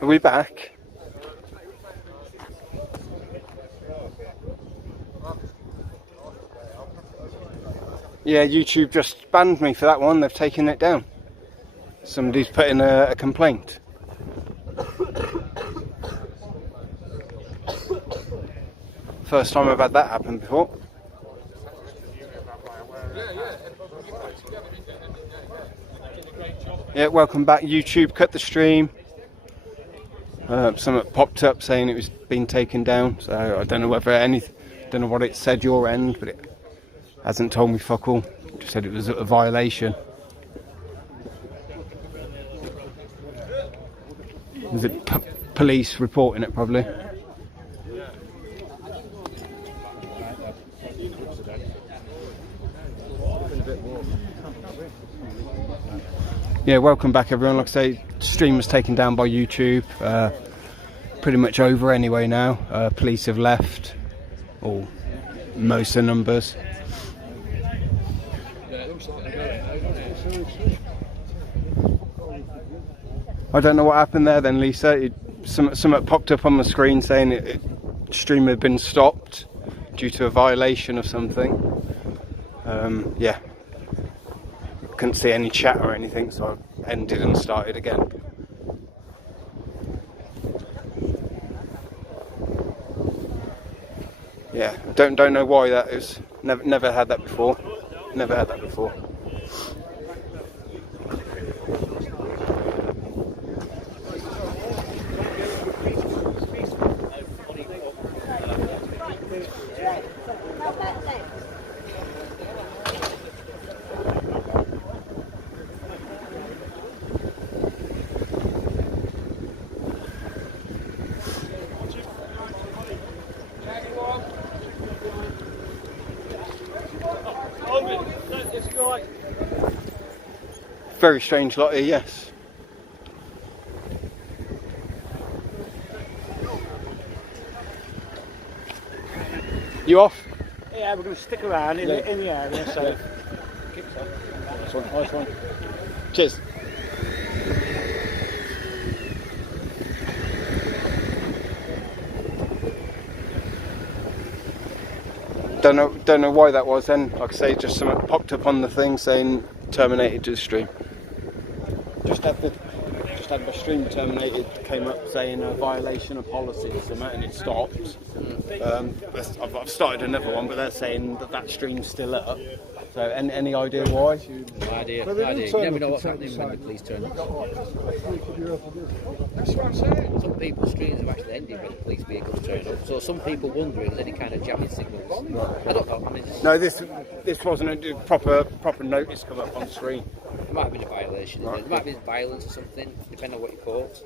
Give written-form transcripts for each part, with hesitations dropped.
Are we back? Yeah, YouTube just banned me for that one. They've taken it down. Somebody's put in a complaint. First time I've had that happen before. Yeah, welcome back YouTube. Cut the stream. Something popped up saying it was being taken down, so I don't know whether don't know what it said your end, but it hasn't told me fuck all. It just said it was a violation. Was it police reporting it probably? Yeah, welcome back everyone. Like I say, stream was taken down by YouTube. Pretty much over anyway now. Police have left, or most of the numbers. I don't know what happened there then, Lisa. Something popped up on the screen saying stream had been stopped due to a violation of something. Yeah. Couldn't see any chat or anything, so I ended and started again. Yeah, don't know why that is. Never had that before. Never had that before. Very strange lot here, yes. You off? Yeah, we're going to stick around in the area, so... Nice one. Cheers. Don't know why that was then. Like I say, just something popped up on the thing saying terminated to the stream. Just had the stream terminated, came up saying a violation of policy or something, and it stopped. I've started another one, but they're saying that stream's still up. So any idea why? No idea. You never know what's happening when the police turn up. Some people's streams have actually ended when the police vehicles turn up. So some people wonder if there's any kind of jamming signals. I don't know. I mean, no, this wasn't a proper notice come up on the screen. It might have been a violation. Right. It might have been violence or something, depending on what you caught.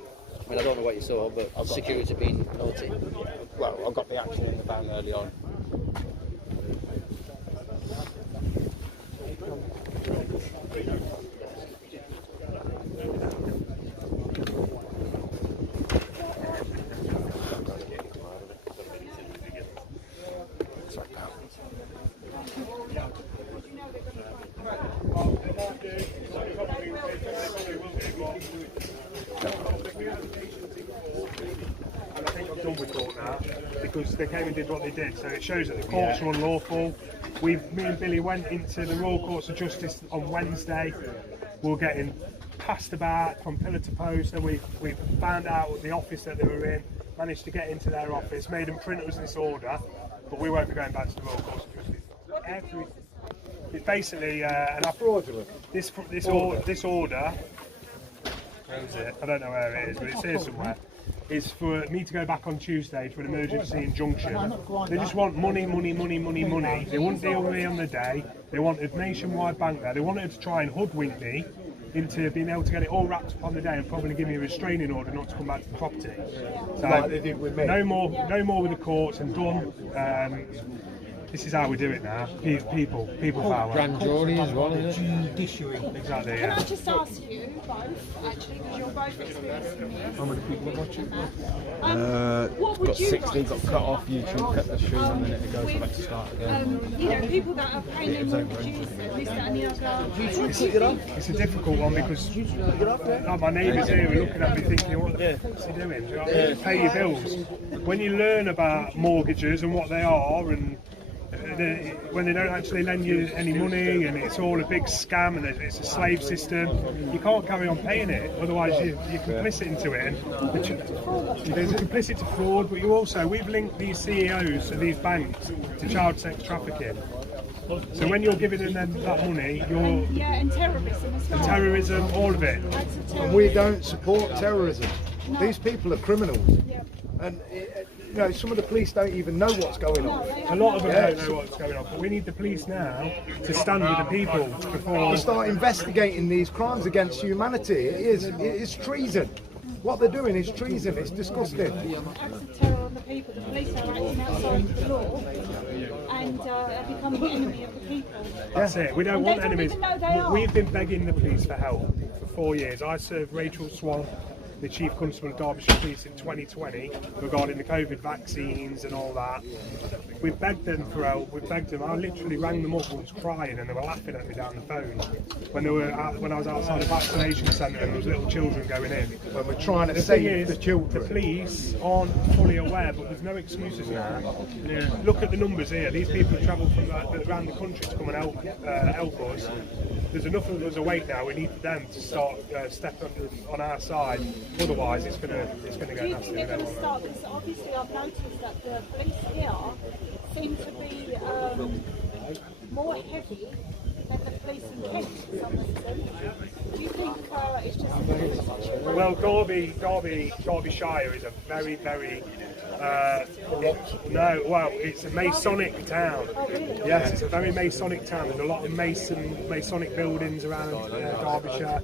I mean, I don't know what you saw, but security being naughty. Well, I got the action in the van early on. Because they came and did what they did, so it shows that the courts are unlawful. Me and Billy went into the Royal Courts of Justice on Wednesday. We were getting passed about from pillar to post, and we found out the office that they were in, managed to get into their office, made them print us this order, but we won't be going back to the Royal Courts of Justice. It's basically this order. Where is it? I don't know where it is, but it's here somewhere. Is for me to go back on Tuesday for an emergency injunction. They just want money. They wouldn't deal with me on the day. They wanted nationwide bank there. They wanted to try and hoodwink me into being able to get it all wrapped up on the day and probably give me a restraining order not to come back to the property. So like they did with me. No more with the courts and done. This is how we do it now. People power. Grand jury as well, isn't it? Judiciary. Exactly. Can Yeah. I just ask you both, actually, because you're both experienced in this? How many people are watching? What would Got you 60, like got to cut see? off YouTube, cut the stream a minute ago, so I've had to start again. You know, people that are paying their mortgages, this, that, and the other. It's a difficult one because like my neighbours here are looking at me thinking, what the fuck's he doing? Do you know what I mean? Pay your bills. When you learn about mortgages and what they are, and when they don't actually lend you any money, and it's all a big scam and it's a slave system, you can't carry on paying it. Otherwise, you're complicit into it. And there's a complicit to fraud, but we've linked these CEOs of these banks to child sex trafficking. So when you're giving them that money, you're Yeah, and terrorism as well. terrorism, all of it. Acts of And terrorism. we don't support terrorism. These people are criminals. Yeah. And you know, some of the police don't even know what's going on. A lot of them don't know what's going on, but we need the police now to stand with the people before. To start investigating these crimes against humanity. It is treason. What they're doing is treason. It's disgusting. Acts of terror on the people. The police are acting outside the law and are becoming the enemy of the people. That's it. We don't And want they don't enemies. even know they are. We've been begging the police for help for 4 years. I served Rachel Swan, the Chief Constable of Derbyshire Police in 2020 regarding the COVID vaccines and all that. We begged them for help. We begged them. I literally rang them up and was crying, and they were laughing at me down the phone when I was outside a vaccination centre and there was little children going in. When we're trying to The thing save is, the children. the police aren't fully aware, but there's no excuses now. Yeah. Look at the numbers here. These people have travelled from around the country to come and help us. There's enough of us awake now. We need them to start stepping on our side. Otherwise, it's gonna Do go you think nasty. they're going to start? Because obviously I've noticed that the police here seem to be more heavy than the police in Kent for some reason. Do you think it's just a political situation? Well, Derbyshire is a very, very it's a Masonic town. Oh, really? Yes, it's a very Masonic town. There's a lot of Masonic buildings around Derbyshire.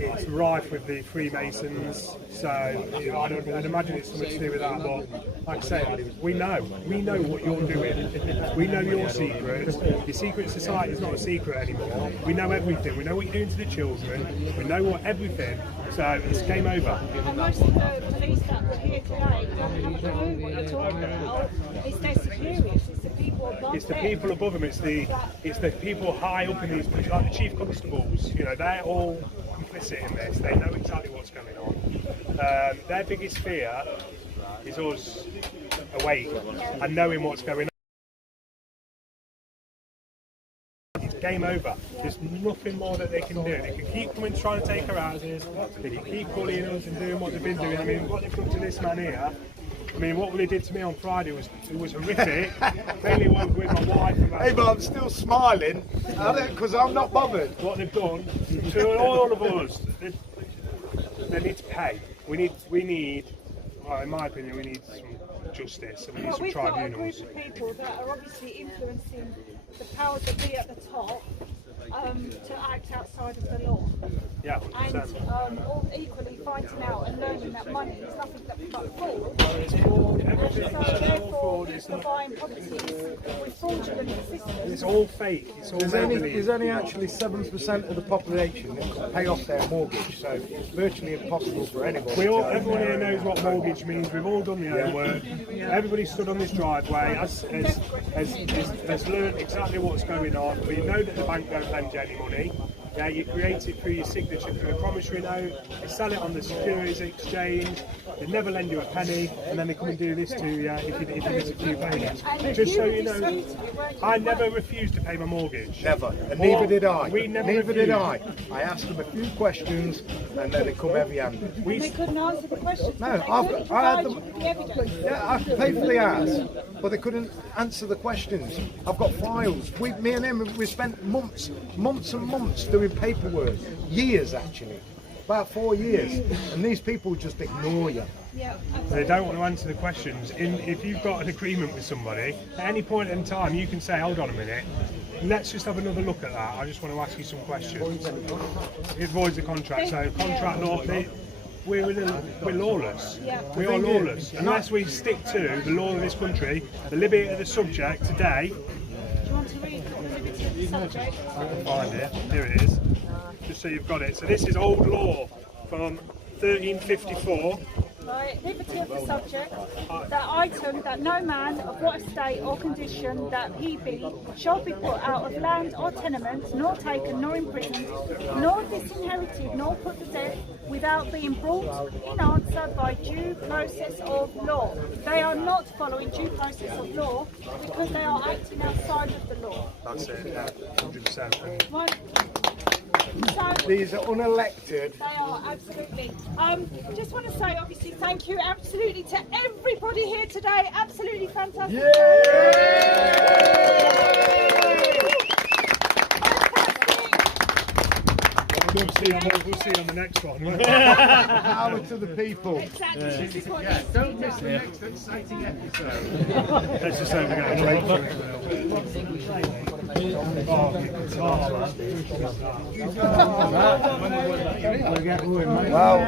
It's rife with the Freemasons, so I'd imagine it's something to do with that. But like I say, we know what you're doing. We know your secrets. Your secret society is not a secret anymore. We know everything. We know what you're doing to the children. We know everything. So it's game over. And most of the police that were here today don't have a clue what you're talking about. It's their superiors, it's the people above It's the them. people above them. It's the people high up in these, like the chief constables. You know, they're all complicit in this. They know exactly what's going on. Their biggest fear is us awake and knowing what's going on. It's game over. There's nothing more that they can do. They can keep coming trying to take our houses. They can keep bullying us and doing what they've been doing. I mean, what they've done to this man here. I mean, what they did to me on Friday was horrific. Mainly with my wife. Hey, but I'm still smiling because I'm not bothered. What they've done to all of us, they need to pay. We need, well, in my opinion, we need some justice and we need But some we've got a tribunals. group of people that are obviously influencing the powers that be at the top to act outside of the law. Yeah, And 100%. all equally finding out and learning that money is nothing but fraud. It's fraud, And everything so is all therefore fraud. It's people not. buying properties with fraudulent systems. It's all fake. It's all There's only actually 7% of the population that can pay off their mortgage, so it's virtually impossible for anybody. Everyone here knows what mortgage means. We've all done the homework. Everybody stood on this driveway, has learned exactly what's going on. We know that the bank don't lend you any money. Yeah, you create it through your signature through a promissory note. You sell it on the securities exchange. They never lend you a penny, and then they come and do this to you if you miss a few payments. Just so you know, I never refused to pay my mortgage. Never, and neither did I. We never Neither did refused. I. I asked them a few questions, and then they come heavy-handed. They couldn't answer the questions. No, but they couldn't I had provide them. you with the evidence. Yeah, I paid for the hours, but they couldn't answer the questions. I've got files. Me and him, we spent months and months doing paperwork. Years, actually. About 4 years. And these people just ignore you. Yeah, They don't want to answer the questions. If you've got an agreement with somebody, at any point in time you can say, hold on a minute, let's just have another look at that. I just want to ask you some questions. It voids the contract. So contract law, we're lawless. We are lawless. Unless we stick to the law of this country, the liberty of the subject today to read the liberty of the subject? Find it. Here it is. Just so you've got it. So this is old law from 1354. Right, liberty of the subject, that item that no man of what estate or condition that he be shall be put out of land or tenement, nor taken, nor imprisoned, nor disinherited, nor put to death without being brought in answer by due process of law. They are not following due process of law because they are acting outside of the law. That's it. 100%. Right. So, These are unelected. they are, absolutely. Just want to say, obviously, thank you absolutely to everybody here today. Absolutely fantastic. We'll see on the next one. Power to the people. Exactly. This is what needs to Don't be miss done. the next exciting episode. Let's just say we're going to wait for it. Well,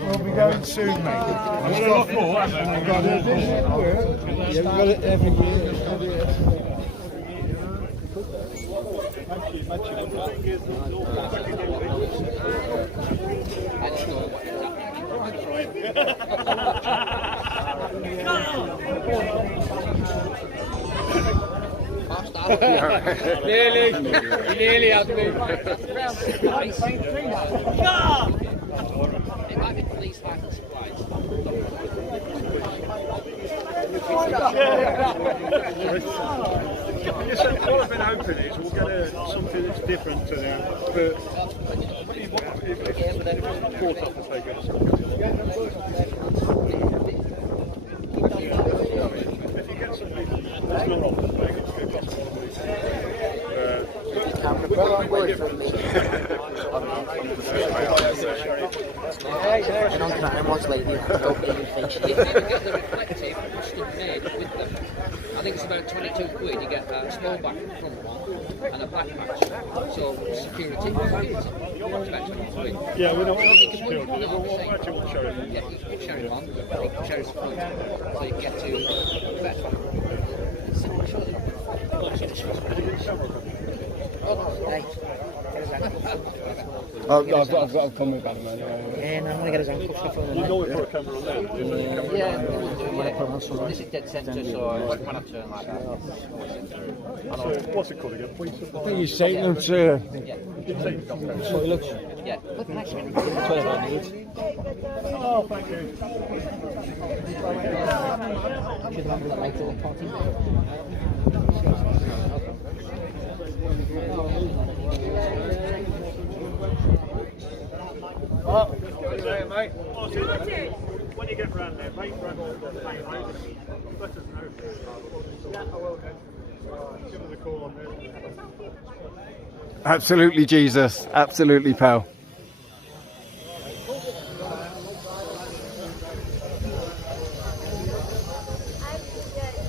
we'll be going soon, mate. I've got a lot more, haven't I? We've got it every year. Nearly had me. It might be police hiding supplies. What I've been hoping is we'll get something that's different to them. But caught up to take it. If you get some people, that's not wrong. And on time was lately, don't even think You can even get the reflective custom made with them. I think it's about 22 quid. You get a small back front one and a back patch. So security. It's about 20 quid. Yeah, we don't want You can security. put it on the We'll same. actually want cherry. Yeah, you can put cherry on, you can cherry front. So you can get to better. I've got a comment about it, man. and I'm gonna get his ankle stuff on. You know we put a camera on there. Yeah, this is dead centre, so when I turn like that. So, what's it called again? Police I think you're saying them to. Yeah. So it looks. Yeah, look nice. That's what I need. Oh, thank you. Should have a like little potty. Mate. When you get round there, mate, let us know. Yeah, I will do. Give us a call on there. Absolutely, Jesus. Absolutely, pal.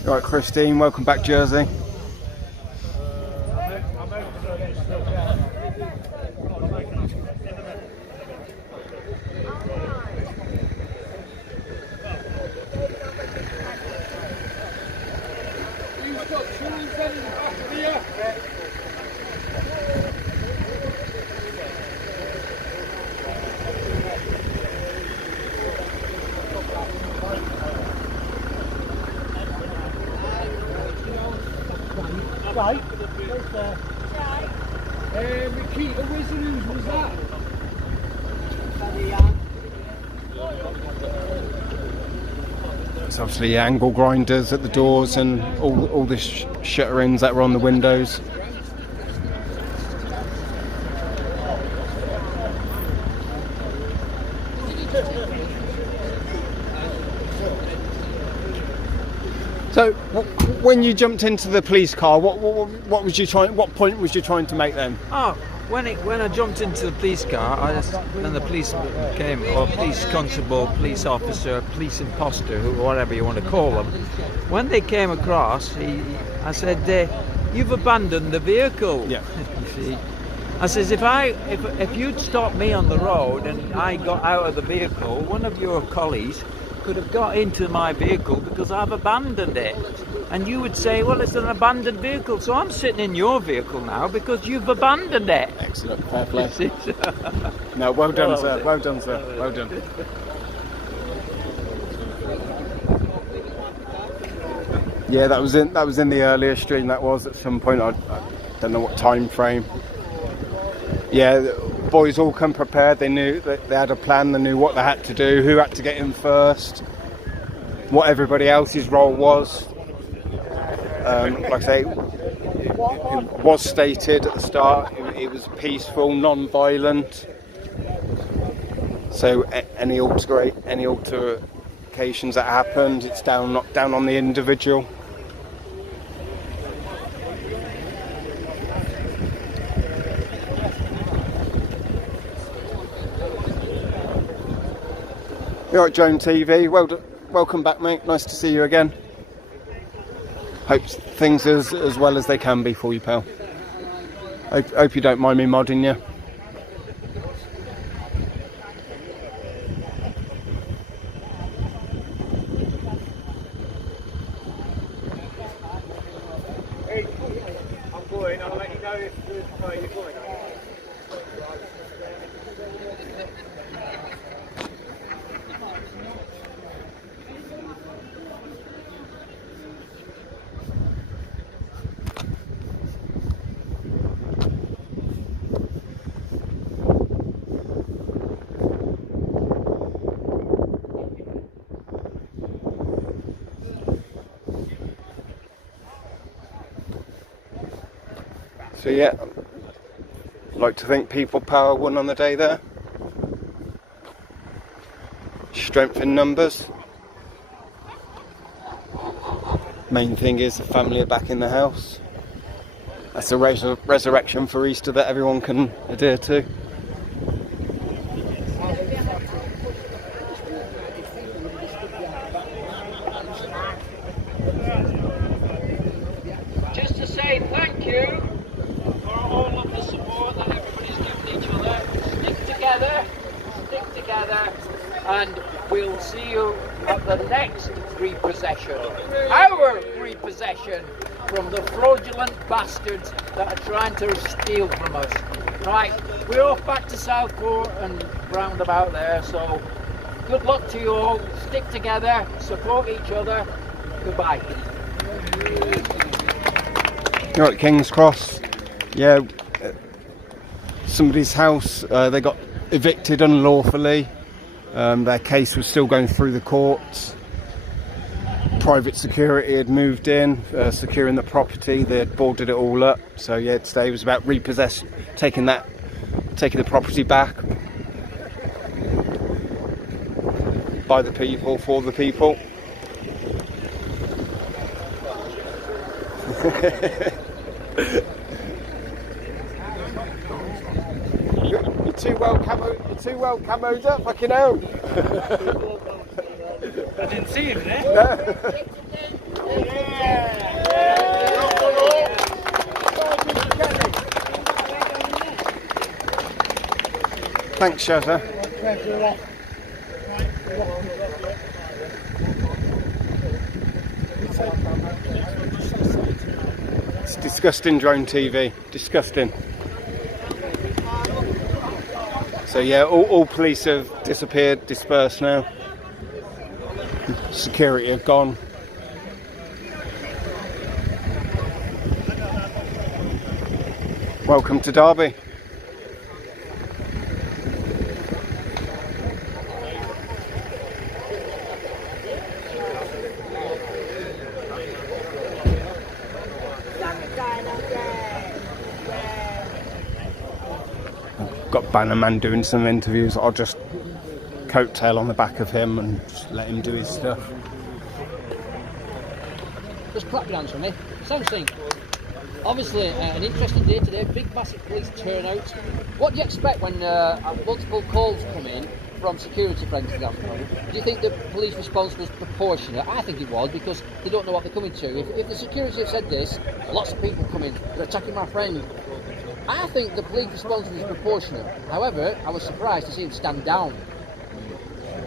Right, Christine, welcome back, Jersey. Right, there's the Nikita Wizard, whose was that? It's obviously angle grinders at the doors and all the shutterings that were on the windows. So, when you jumped into the police car, what was you trying? What point was you trying to make then? Oh, when I jumped into the police car, then the police came, or police constable, police officer, police imposter, whatever you want to call them. When they came across, I said, "You've abandoned the vehicle." Yeah. You see, I says, if you'd stopped me on the road and I got out of the vehicle, one of your colleagues could have got into my vehicle because I've abandoned it. And you would say, well, it's an abandoned vehicle, so I'm sitting in your vehicle now because you've abandoned it. Excellent, fair play. No, well done, sir. Well done, sir. Well done. Yeah, that was in the earlier stream. That was at some point. I don't know what time frame. Yeah, the boys all come prepared. They knew that they had a plan. They knew what they had to do, who had to get in first, what everybody else's role was. Like I say, it was stated at the start. It was peaceful, non-violent. So any altercations that happened, it's down on the individual. You're at Drone TV. Welcome back, mate. Nice to see you again. Hope things as well as they can be for you, pal. Hope you don't mind me modding you. Hey, I'm going. I'll let you know if you're going. So yeah, I'd like to think people power won on the day there. Strength in numbers. Main thing is the family are back in the house. That's a resurrection for Easter that everyone can adhere to. Just to say thank you for all of the support that everybody's given each other. Stick together, and we'll see you at the next repossession. Our repossession from the fraudulent bastards that are trying to steal from us. Right, we're off back to Southport and round about there, so good luck to you all. Stick together, support each other. Goodbye. You're at King's Cross. Yeah, somebody's house, they got evicted unlawfully. Their case was still going through the courts. Private security had moved in, securing the property. They had boarded it all up. So yeah, today was about taking the property back by the people, for the people. You're too well camoed up, fucking hell. I didn't see him there. Thanks, Shazza. It's disgusting, Drone TV. Disgusting. So yeah, all police have disappeared, dispersed now. Security have gone. Welcome to Derby. Got Bannerman doing some interviews. I'll just coattail on the back of him and just let him do his stuff. Just clap your hands for me. Same thing. Obviously, an interesting day today. Big, massive police turnout. What do you expect when multiple calls come in from security, for example? Do you think the police response was proportionate? I think it was, because they don't know what they're coming to. If the security have said this, lots of people come in, they're attacking my friend. I think the police response was proportionate. However, I was surprised to see him stand down.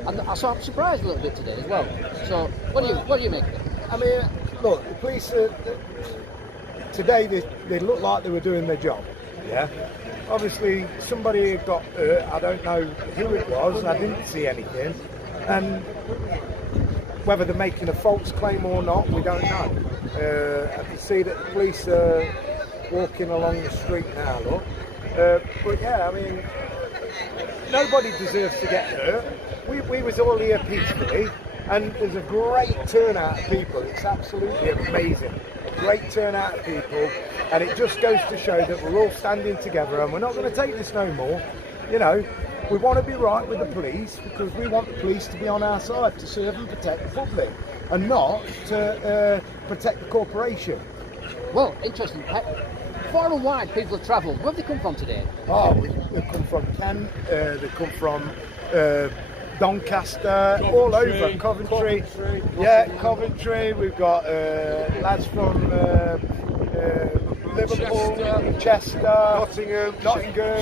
And so I'm surprised a little bit today as well. So what do you make of it? I mean, look, the police today they looked like they were doing their job. Yeah. Obviously, somebody had got hurt. I don't know who it was. I didn't see anything, and whether they're making a false claim or not, we don't know. I can see that the police are walking along the street now. Look, but yeah, I mean, nobody deserves to get hurt. We was all here peacefully, and there's a great turnout of people. It's absolutely amazing. A great turnout of people, and it just goes to show that we're all standing together, and we're not going to take this no more. You know, we want to be right with the police because we want the police to be on our side to serve and protect the public, and not to protect the corporation. Well, interesting. Far and wide people have travelled. Where have they come from today? Oh, they've come from Kent, they come from Doncaster, all over, Coventry. Yeah, Coventry. We've got lads from Liverpool, Chester, Nottingham,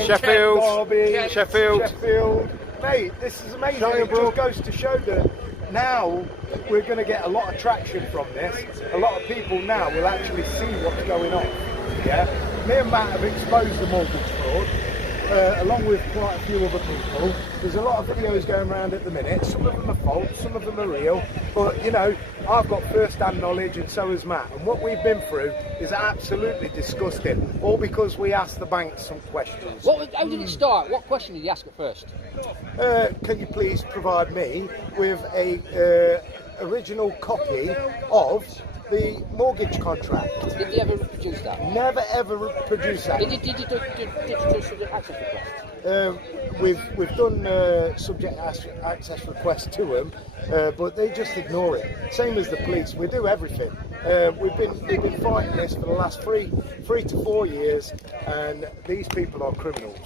Sheffield, Derby, Sheffield. Mate, this is amazing. It just goes to show that now we're going to get a lot of traction from this. A lot of people now will actually see what's going on. Yeah, me and Matt have exposed the mortgage fraud, along with quite a few other people. There's a lot of videos going around at the minute. Some of them are false, some of them are real. But you know, I've got first-hand knowledge, and so has Matt. And what we've been through is absolutely disgusting. All because we asked the bank some questions. How did it start? What question did you ask at first? Can you please provide me with a original copy of the mortgage contract? Did they ever produce that? Never ever produce that. Did you do subject access request? We've done subject access requests to them, but they just ignore it. Same as the police. We do everything. We've been fighting this for the last three to 4 years, and these people are criminals.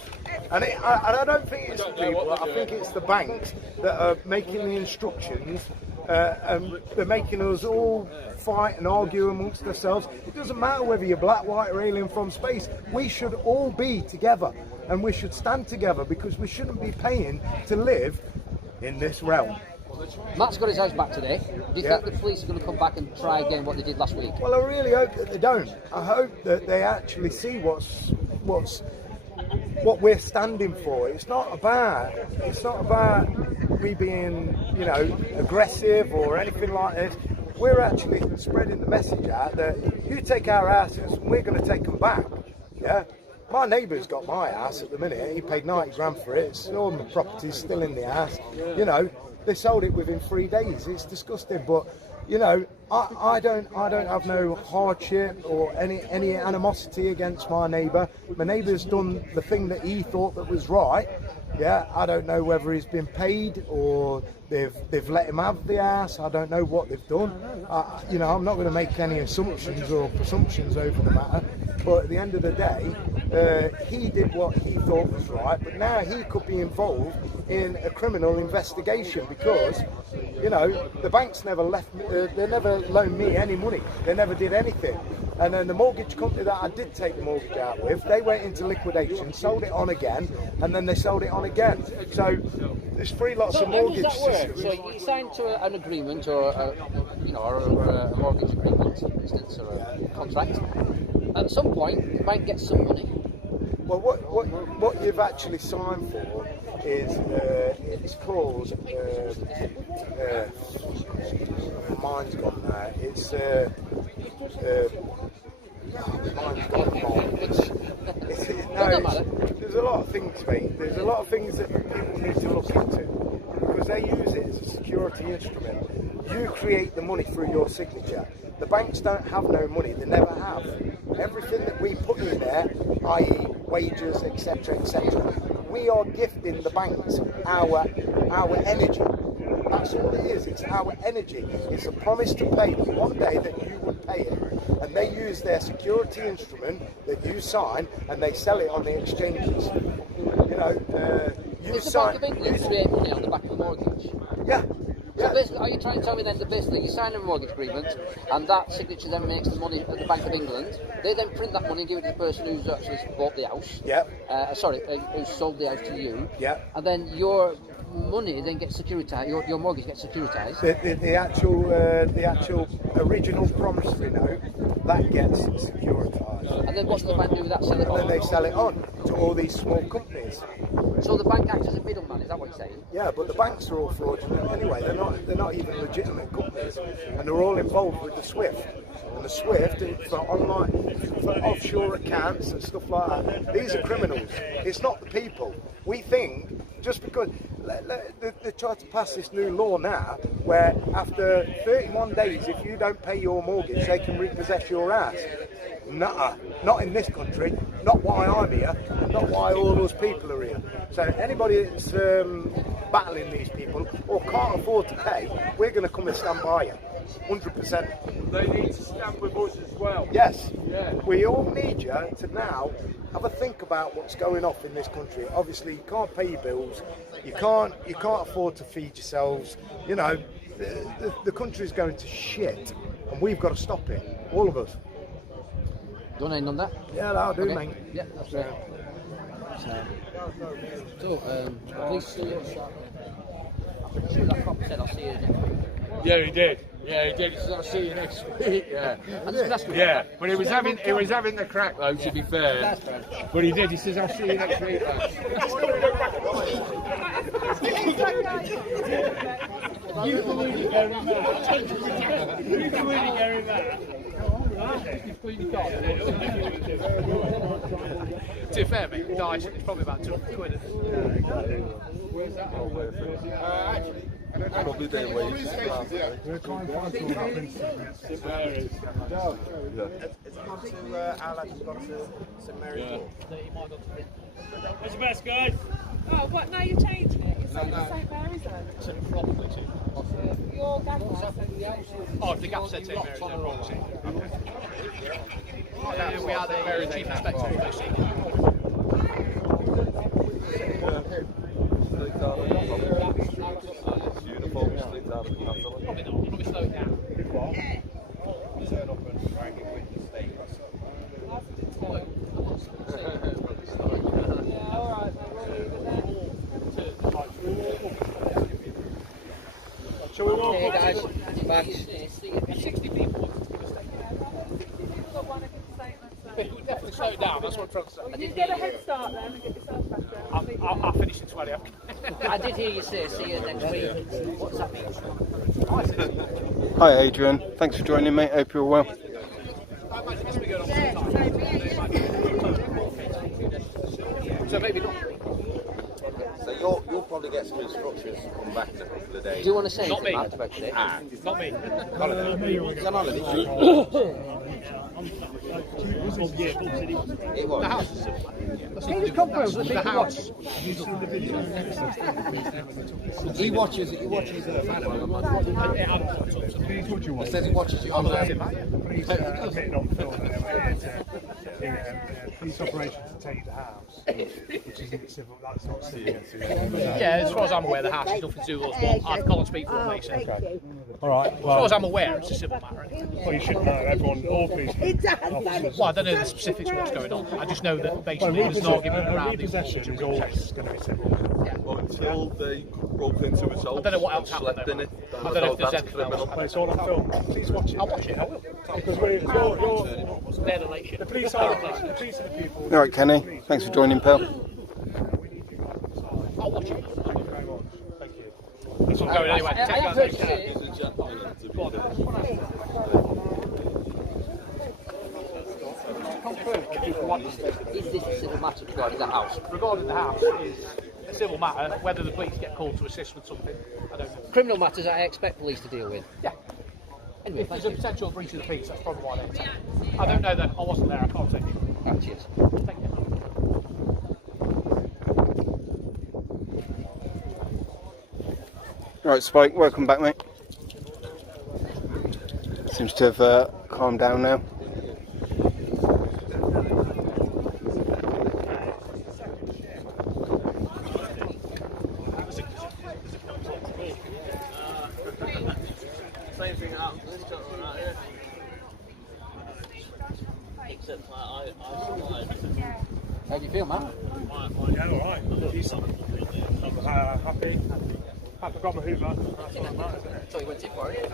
And I don't think it's the people. I think it's the banks that are making the instructions. And they're making us all fight and argue amongst ourselves. It doesn't matter whether you're black, white or alien from space. We should all be together, and we should stand together, because we shouldn't be paying to live in this realm. Matt's got his house back today. Do you think the police are going to come back and try again what they did last week? Well, I really hope that they don't. I hope that they actually see what we're standing for. It's not about we being, you know, aggressive or anything like this. We're actually spreading the message out that you take our houses and we're going to take them back. Yeah. My neighbour's got my house at the minute. He paid 90 grand for it. It's all my property's still in the house. You know, they sold it within 3 days. It's disgusting, but you know, I don't have no hardship or any animosity against my neighbour. My neighbour's done the thing that he thought that was right. Yeah, I don't know whether he's been paid or they've let him have the house. I don't know what they've done. You know, I'm not going to make any assumptions or presumptions over the matter. But at the end of the day, he did what he thought was right. But now he could be involved in a criminal investigation because, you know, the banks never left. They never loaned me any money. They never did anything. And then the mortgage company that I did take the mortgage out with, they went into liquidation, sold it on again, and then they sold it on again. So there's three lots of mortgage. How does that work? So you signed to an agreement or a mortgage agreement, for instance, or a contract. At some point, the bank gets some money. Well, what you've actually signed for is it's called mine's gone now. It's mine's gone. There's a lot of things, mate. There's a lot of things that people need to look into because they use it as a security instrument. You create the money through your signature. The banks don't have no money. They never have. Everything that we put in there, i.e. wages, etc., we are gifting the banks our energy. That's all it is. It's our energy. It's a promise to pay them one day that you would pay it. And they use their security instrument that you sign and they sell it on the exchanges. You know, Does the Bank of England create money on the back of the mortgage? Yeah. So basically, are you trying to tell me then that basically you sign a mortgage agreement and that signature then makes the money at the Bank of England, they then print that money and give it to the person who's actually bought the house, who sold the house to you, and then you're money then gets securitized, your mortgage gets securitized. The actual original promissory note, that gets securitized. And then what does the bank do with that? Sell it on? Then they sell it on to all these small companies. So the bank acts as a middleman, is that what you're saying? Yeah, but the banks are all fraudulent anyway. They're not even legitimate companies, and they're all involved with the SWIFT. And the SWIFT is for online, for offshore accounts and stuff like that. These are criminals. It's not the people. We think just because they try to pass this new law now, where after 31 days, if you don't pay your mortgage, they can repossess your house. Nuh-uh. Not in this country. Not why I'm here. Not why all those people are here. So anybody that's battling these people or can't afford to pay, we're going to come and stand by you. 100%. They need to stand with us as well. Yes. Yeah. We all need you to now have a think about what's going off in this country. Obviously, you can't pay your bills. You can't afford to feed yourselves. You know, the country's going to shit, and we've got to stop it. All of us. Do you want to end on that? Yeah, that'll do, Okay. mate. Yeah, that's right. So, please, I'm sure that cop said I'll see you next week. Yeah, he did. Yeah, he did. He said, I'll see you next week. Yeah. Yeah, but he was having the crack though, to be fair. That's fair. But he did. He says, I'll see you next week. You can really go in there. You can really go in there. To be fair, mate, dice it's probably about £200. Probably their wages. We're trying to find some of that Princeton. What's the best, guys? Oh, what? Now you're changing it. You're saying St Mary's then? Probably to. Your ganghouse. Oh, if the gap said St Mary's, then probably. We are the very chief inspector of those Uniform straight out of the castle. Probably not. Probably slow it down. Turn up and try and get witness statements. Yeah, alright, we'll leave it then. Shall we walk? Hey guys, back. 60 people. People that want to give statements then. We'll definitely slow it down, that's what I'm trying to say. Well, you get a head start then and get yourself back there. I'll finish in 20. I did hear you say see you next week. What's that mean? Hi Adrian, thanks for joining mate, hope you're well. So maybe not. So you'll probably get some instructions to come back in a couple of days. Do you want to say Not me. anything about today? Not me. It's on holiday. It was. The house is civil. The house. He watches it. He says he watches it online. Please admitted on film police operation to take the house, which isn't civil. That's not civil. Yeah, as far as I'm aware, the house has nothing to do with us. But I can't speak for me. So. Okay. All right. As far as I'm aware, it's a civil matter. Well, you should know. Everyone, all police officers. Well, I don't know the specifics of what's going on. I just know that basically there's an argument around repossession is always going to be civil. Yeah. Well, until they broke into his house. I don't know what else happened. Slept in it. I don't know if there's anything else. But it's all on film. Please watch it. I'll watch it. I will. Because you're They're the late shit. the police are the police are the people. All right Kenny, thanks for joining pal. I'll watch it. Thank you very much. Thank you. This one's going anyway. I Take have care. heard you say is this a civil matter regarding the house? Regarding the house is a civil matter. Whether the police get called to assist with something, I don't know. Criminal matters I expect police to deal with. Yeah. Anyway, If thank there's a you. potential breach of the peace, that's probably why they attack. I don't know that. I wasn't there. I can't say. Right, cheers. Thank you. Right Spike, welcome back mate. Seems to have calmed down now. Same thing happened to this gentleman out here. Except I survived. How do you feel, man? Yeah, all right. Happy. I forgot my Hoover. That's what matters, isn't it? So you went in for it.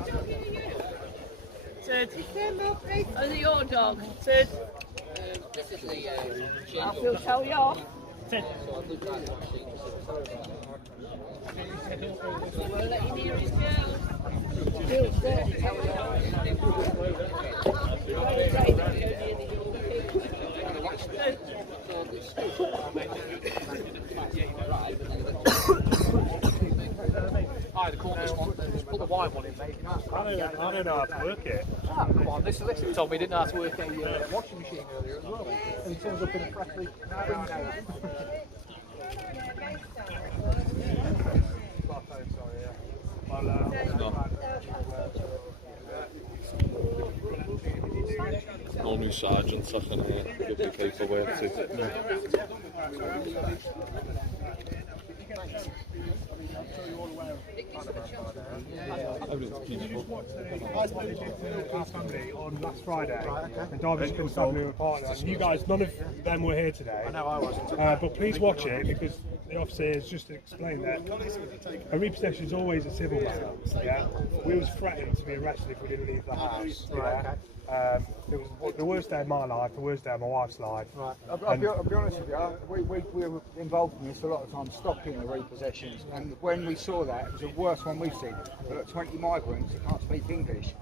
Sid. Is it your dog? Sid. This is the I feel tell you off. Sid. We'll let you near his girl. I had a cordless one. Just put the wire one in, mate. I don't know how to work it. Ah, come on, this solicitor told me he didn't know how to work a washing machine earlier as well. And he turns up in a freshly spring down. All new sergeants, I can give the paperwork to. Our family on last Friday, and Darvish couldn't stand me with a partner. And you guys, none of them were here today. I know I wasn't. But please watch it because the officer has just explained that a repossession is always a civil matter. Yeah, we was threatened to be arrested if we didn't leave the house. Yeah? It was the worst day of my life, the worst day of my wife's life. Right. I'll be honest with you, we were involved in this a lot of times, stopping the repossessions, and when we saw that, it was the worst one we've seen. There were 20 migrants that can't speak English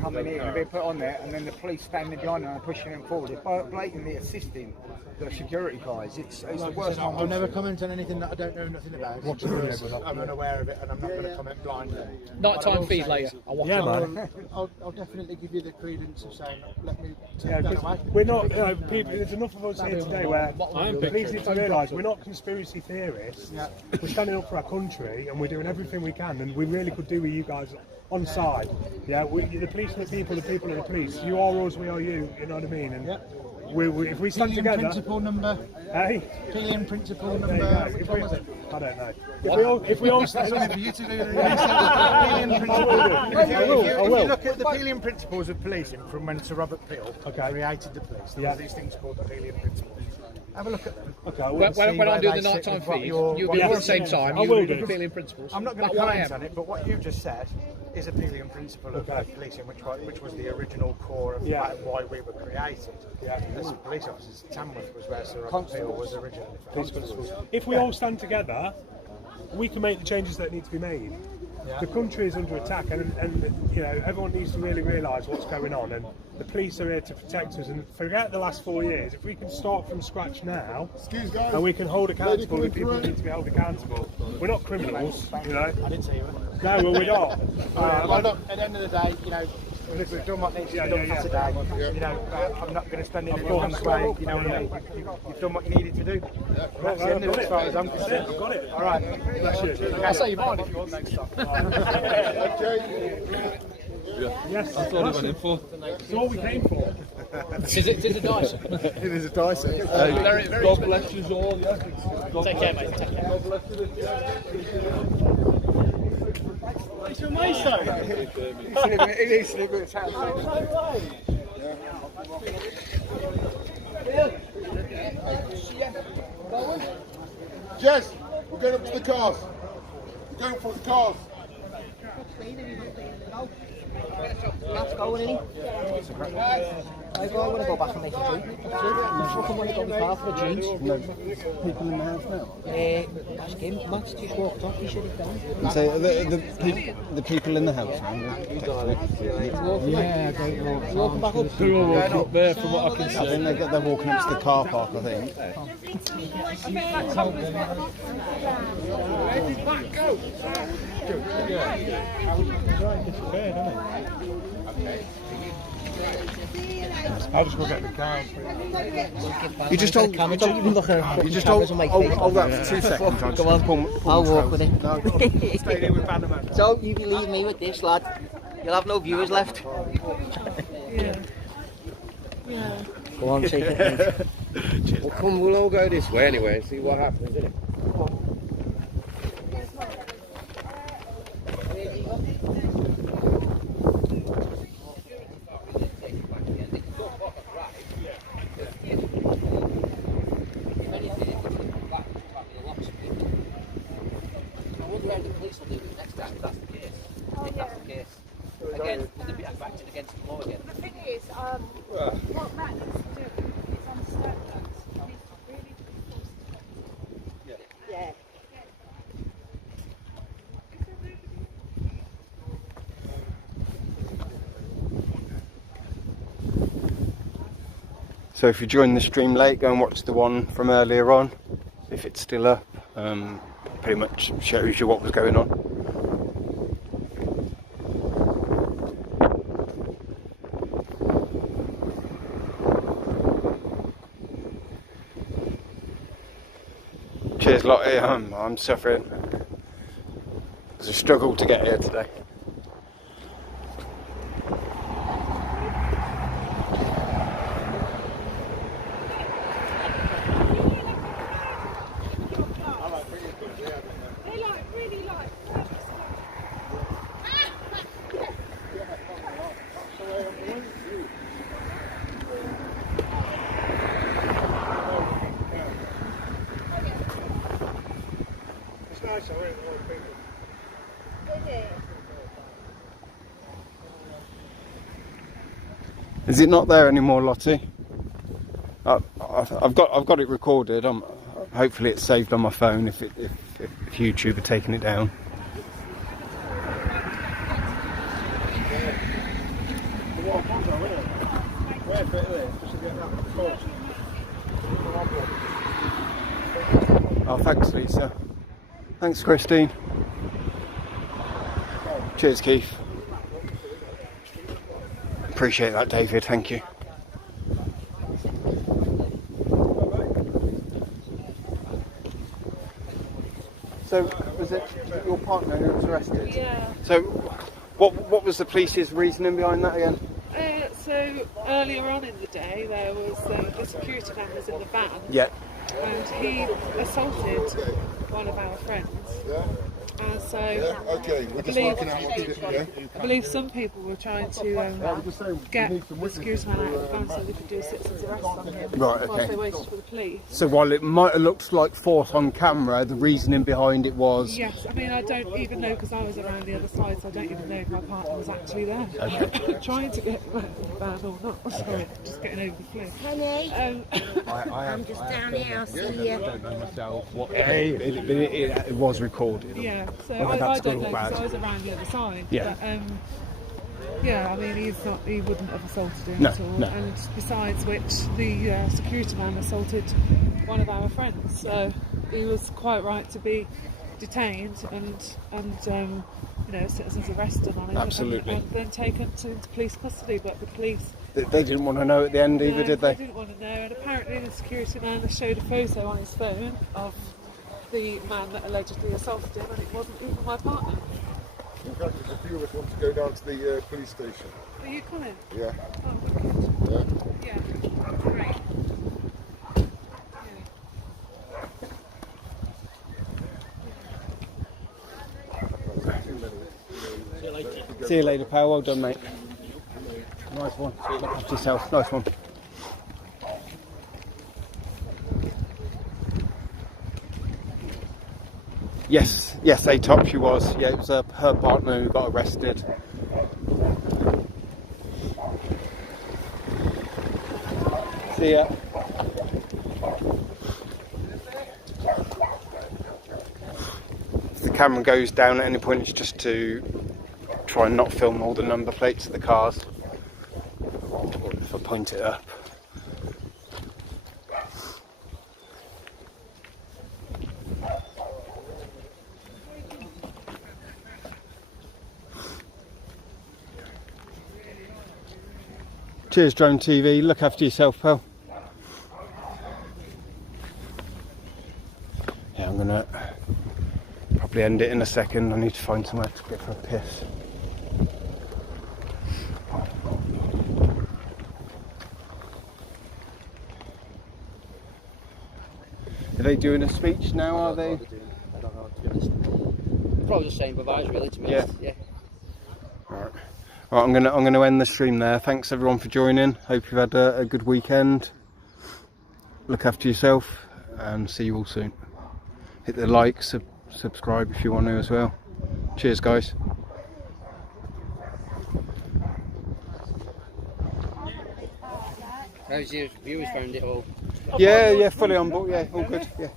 coming in and being put on there, and then the police standing behind them and pushing them forward. It's blatantly assisting the security guys. It's the worst one. I'll never comment on anything that I don't know nothing about. I'm unaware of it, and I'm not going to comment blindly. Nighttime feed later. I'll watch it. I'll definitely give you the credence of saying, let me take that away. We're not, people, there's enough of us here today where please need to realise we're not conspiracy theorists. Yeah. We're standing up for our country and we're doing everything we can, and we really could do with you guys on side. Yeah, the police are the people are the police. You are us, we are you, you know what I mean? And if we stand together... Principle number. Hey? Pillion principle number. What was it? I don't know. If we all stand together... for you to do the Pillion principle. If you look at the Pillion principles of policing from when Sir Robert Peel created the police, there were these things called the Pillion principles. Have a look at them. Okay, when I'm doing the nighttime feed, you'll be on at the same time. You will do the Pillion principles. I'm not going to comment on it, but what you just said is a Pillion principle of policing, which was the original core of why we were created. As police officers, Tamworth was where Sir Robert Peel was originally from. If we all stand together, we can make the changes that need to be made. The country is under attack, and you know everyone needs to really realise what's going on, and the police are here to protect us. And forget the last 4 years. If we can start from scratch now, and we can hold accountable the people who need to be held accountable, we're not criminals, you know. I didn't say you were. No, well, we're not. Well, look, at the end of the day, you know, we've done what needs to be done for today. You know, I'm not going to spend any more on the way. You know what I mean? You've done what you needed to do. That's the end of it, as far as I'm concerned. I've got it. All right. Bless you. I'll say you mind if you want next time. Yes, that's all we went in for. That's all we came for. Is it a Dyson? It is a Dyson. God bless you all. Yeah. Take care, mate. Take care. God bless you. It's your mate, though. It is a bit of town. Jez, we're going up to the cars. We're going for the cars. Let's go, innit? I want to go back and make a drink. I fucking want to go with car for a drink. No people in the house now? Ask him. Matt's just walked off. He should have done. And so the people in the house now? Yeah, walking back up. They're all walking up there from what I can see. I think they're walking up to the car park, I think. Where did Matt go? I'll just go get the cows. You just hold. Don't even look at You just hold that for 2 seconds. Go on. I'll walk with it. Stay here with Bannerman. Don't you leave me with this, lad. You'll have no viewers left. Go on, take it. Well, come, we'll all go this way anyway and see what happens, isn't it? So if you joined the stream late, go and watch the one from earlier on, if it's still up. Pretty much shows you what was going on. Cheers Lottie, I'm suffering. It's a struggle to get here today. Is it not there anymore, Lottie? I've got it recorded. Hopefully it's saved on my phone if YouTube had taken it down. Oh, thanks, Lisa. Thanks, Christine. Cheers, Keith. Appreciate that, David. Thank you. So, was it your partner who was arrested? Yeah. So, what was the police's reasoning behind that again? So earlier on in the day, there was the security man was in the van. Yeah. And he assaulted one of our friends. So okay, we're just working out what to do. Yeah? I believe some people were trying to get the security man out of the van so they could do a citizen's arrest on him. Right, okay. Whilst they waited for the police. So while it might have looked like force on camera, the reasoning behind it was... Yes, I mean, I don't even know, because I was around the other side, so I don't even know if my partner was actually there. Okay. Trying to get back in the van or not. Sorry, just getting over the flu. Honey, I'm just down here, I'll see you. I don't know myself what... It was recorded. Yeah. So Whether I that's don't good know, or because bad. I was around the other side. Yeah. But, yeah, I mean, he wouldn't have assaulted him No, at all. no. And besides which, the security man assaulted one of our friends. So he was quite right to be detained and you know, citizens arrested on it. Absolutely. And then taken to police custody. But the police... They didn't want to know at the end either, did they? They didn't want to know. And apparently the security man showed a photo on his phone of the man that allegedly assaulted him, and it wasn't even my partner. In fact, a few of us want to go down to the police station. Are you coming? Yeah. Oh, Yeah. yeah, great. See you later, pal. Well done, mate. Nice one. Look after yourself. Nice one. Yes, A-Top, she was. Yeah, it was her partner who got arrested. See ya. If the camera goes down at any point, it's just to try and not film all the number plates of the cars. Or if I point it up. Cheers, Drone TV. Look after yourself, pal. Yeah, I'm gonna probably end it in a second. I need to find somewhere to go for a piss. Are they doing a speech now? Are they? I don't know, to be honest. Probably the same advice, really, to be honest. Yeah. Alright. Right, I'm gonna end the stream there. Thanks everyone for joining. Hope you've had a good weekend. Look after yourself and see you all soon. Hit the like, subscribe if you want to as well. Cheers, guys. How's your viewers found it all? Yeah, fully on board. Yeah, all good. Yeah.